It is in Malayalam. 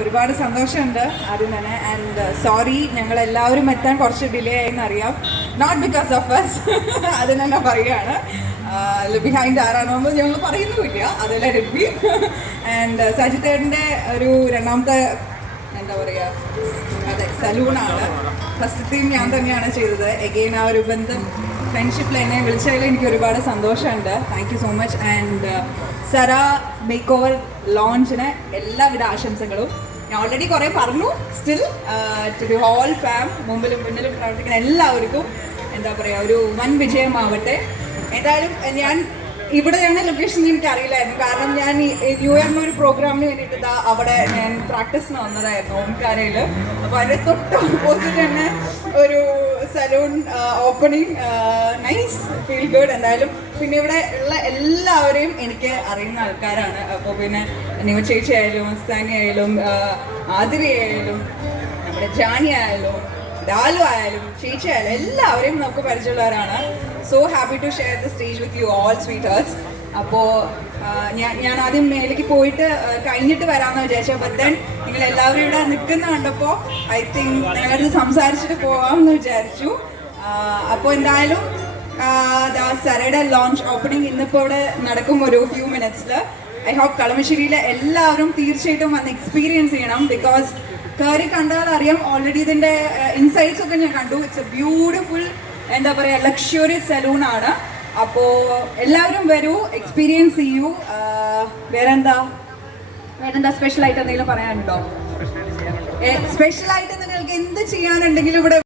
ഒരുപാട് സന്തോഷമുണ്ട് ആദ്യം തന്നെ. ആൻഡ് സോറി ഞങ്ങൾ എല്ലാവരും എത്താൻ കുറച്ച് ഡിലേ ആയി എന്നറിയാം. നോട്ട് ബിക്കോസ് ഓഫ് അസ് അത് തന്നെ പറയുകയാണ് ബിഹൈൻഡ് ആരാണോന്ന് ഞങ്ങൾ പറയുന്നുമില്ല. അതല്ല രബി ആൻഡ് സജിത്തേട്ടന്റെ ഒരു രണ്ടാമത്തെ എന്താ പറയുക അതെ സലൂണാണ് ഫസ്റ്റ് തീം ഞാൻ തന്നെയാണ് ചെയ്തത്. എഗെയിൻ ആ ഒരു ബന്ധം ഫ്രണ്ട്ഷിപ്പിൽ എന്നെ വിളിച്ചതിൽ എനിക്ക് ഒരുപാട് സന്തോഷമുണ്ട്. Thank you so much and Zara make over ലോഞ്ചിന് എല്ലാവിധ ആശംസകളും. ഞാൻ ഓൾറെഡി കുറേ പറഞ്ഞു. Still to the whole farm മുമ്പിലും മുന്നിലും പ്രവർത്തിക്കുന്ന എല്ലാവർക്കും എന്താ പറയുക ഒരു വൻ വിജയമാവട്ടെ. എന്തായാലും ഞാൻ ഇവിടെയാണ് ലൊക്കേഷൻ എനിക്ക് അറിയില്ലായിരുന്നു കാരണം ഞാൻ ന്യൂഇയറിന് ന്യൂ ഇയറിന് ഒരു പ്രോഗ്രാമിന് വേണ്ടിയിട്ട് അവിടെ ഞാൻ പ്രാക്ടീസിന് വന്നതായിരുന്നു ഓംകാരയിൽ അപ്പോൾ അതിന്റെ തൊട്ട് ഓപ്പോസിറ്റ് തന്നെ ഒരു saloon opening nice feel good എന്തായാലും. പിന്നെ ഇവിടെ ഉള്ള എല്ലാവരെയും എനിക്ക് അറിയുന്ന ആൾക്കാരാണ്. അപ്പോൾ പിന്നെ നിവ ചേച്ചി ആയാലും മസ്താനി ആയാലും ആതിരി ആയാലും നമ്മുടെ ജാനി ആയാലും ഡാലു ആയാലും ചേച്ചി ആയാലും എല്ലാവരെയും നമുക്ക് പരിചയമുള്ളവരാണ്. So happy to share the stage with you all sweet hearts അപ്പോൾ ഞാൻ ഞാൻ ആദ്യം മേലേക്ക് പോയിട്ട് കഴിഞ്ഞിട്ട് വരാമെന്ന് വിചാരിച്ചു. ബട്ട് ദെൻ നിങ്ങൾ എല്ലാവരും ഇവിടെ നിൽക്കുന്ന കണ്ടപ്പോൾ ഐ തിങ്ക് നിങ്ങളടുത്ത് സംസാരിച്ചിട്ട് പോകാമെന്ന് വിചാരിച്ചു. അപ്പോൾ എന്തായാലും സരയുടെ ലോഞ്ച് ഓപ്പണിംഗ് ഇന്നിപ്പോൾ ഇവിടെ നടക്കും ഒരു ഫ്യൂ മിനിറ്റ്സിൽ ഐ ഹോപ്പ് കളമശ്ശേരിയിലെ എല്ലാവരും തീർച്ചയായിട്ടും വന്ന് എക്സ്പീരിയൻസ് ചെയ്യണം ബിക്കോസ് കയറി കണ്ടാൽ അറിയാം ഓൾറെഡി ഇതിന്റെ ഇൻസൈറ്റ്സ് ഒക്കെ ഞാൻ കണ്ടു. ഇറ്റ്സ് എ ബ്യൂട്ടിഫുൾ എന്താ പറയുക ലക്ഷറി സലൂൺ ആണ്. അപ്പോ എല്ലാവരും വരൂ എക്സ്പീരിയൻസ് ചെയ്യൂ. വേറെന്താ? വേറെന്താ സ്പെഷ്യൽ ആയിട്ട് എന്തെങ്കിലും പറയാനുണ്ടോ? സ്പെഷ്യൽ ആയിട്ട് നിങ്ങൾക്ക് എന്ത് ചെയ്യാനുണ്ടെങ്കിലും ഇവിടെ